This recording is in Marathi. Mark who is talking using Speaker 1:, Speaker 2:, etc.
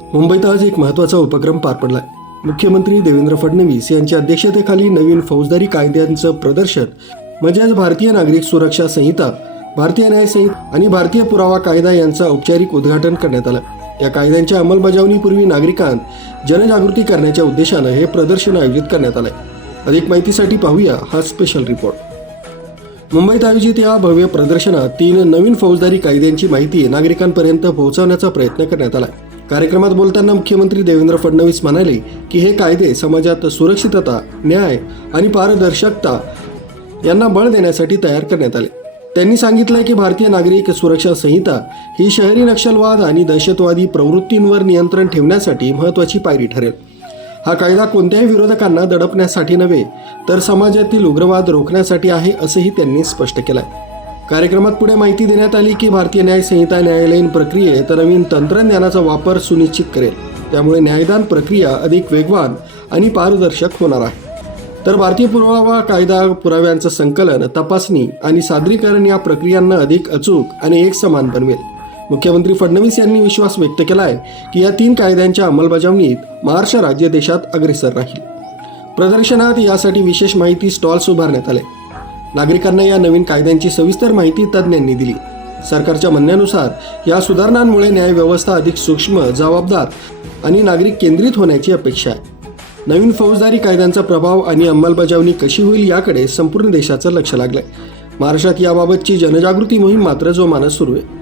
Speaker 1: मुंबईत आज एक महत्त्वाचा उपक्रम पार पडलाय. मुख्यमंत्री देवेंद्र फडणवीस यांच्या अध्यक्षतेखाली नवीन फौजदारी कायद्यांचं प्रदर्शन म्हणजेच भारतीय नागरिक सुरक्षा संहिता भारतीय न्याय संहिता आणि भारतीय पुरावा कायदा यांचं औपचारिक उद्घाटन करण्यात आलं. या कायद्यांच्या अंमलबजावणीपूर्वी नागरिकांत जनजागृती करण्याच्या उद्देशानं हे प्रदर्शन आयोजित करण्यात आलंय. अधिक माहितीसाठी पाहूया हा स्पेशल रिपोर्ट मुंबईत आयोजित या भव्य प्रदर्शनात तीन नवीन फौजदारी कायद्यांची माहिती नागरिकांपर्यंत पोहोचवण्याचा प्रयत्न करण्यात आला कार्यक्रमात बोलताना मुख्यमंत्री देवेंद्र फडणवीस म्हणाले की हे कायदे समाजात सुरक्षितता न्याय आणि पारदर्शकता यांना बळ देण्यासाठी तयार करण्यात आले. त्यांनी सांगितलं की भारतीय नागरिक सुरक्षा संहिता ही शहरी नक्षलवाद आणि दहशतवादी प्रवृत्तींवर नियंत्रण ठेवण्यासाठी महत्त्वाची पायरी ठरेल. हा कायदा कोणत्याही विरोधकांना दडपण्यासाठी नव्हे तर समाजातील उग्रवाद रोखण्यासाठी आहे असंही त्यांनी स्पष्ट केलंय. कार्यक्रमात पुढे माहिती देण्यात आली की भारतीय न्याय संहिता न्यायालयीन प्रक्रियेत नवीन तंत्रज्ञानाचा वापर सुनिश्चित करेल. त्यामुळे न्यायदान प्रक्रिया अधिक वेगवान आणि पारदर्शक होणार आहे. तर भारतीय पुरावा कायदा पुराव्यांचं संकलन तपासणी आणि सादरीकरण या प्रक्रियांना अधिक अचूक आणि एकसमान बनवेल. मुख्यमंत्री फडणवीस यांनी विश्वास व्यक्त केला आहे की या तीन कायद्यांच्या अंमलबजावणीत महाराष्ट्र राज्य देशात अग्रेसर राहील. प्रदर्शनात यासाठी विशेष माहिती स्टॉल्स उभारण्यात आले. नागरिकांना या नवीन कायद्यांची सविस्तर माहिती तज्ज्ञांनी दिली. सरकारच्या म्हणण्यानुसार या सुधारणांमुळे न्यायव्यवस्था अधिक सूक्ष्म जबाबदार आणि नागरिक केंद्रित होण्याची अपेक्षा आहे. नवीन फौजदारी कायद्यांचा प्रभाव आणि अंमलबजावणी कशी होईल याकडे संपूर्ण देशाचं लक्ष लागलंय. महाराष्ट्रात याबाबतची जनजागृती मोहीम मात्र जोमानं सुरू आहे.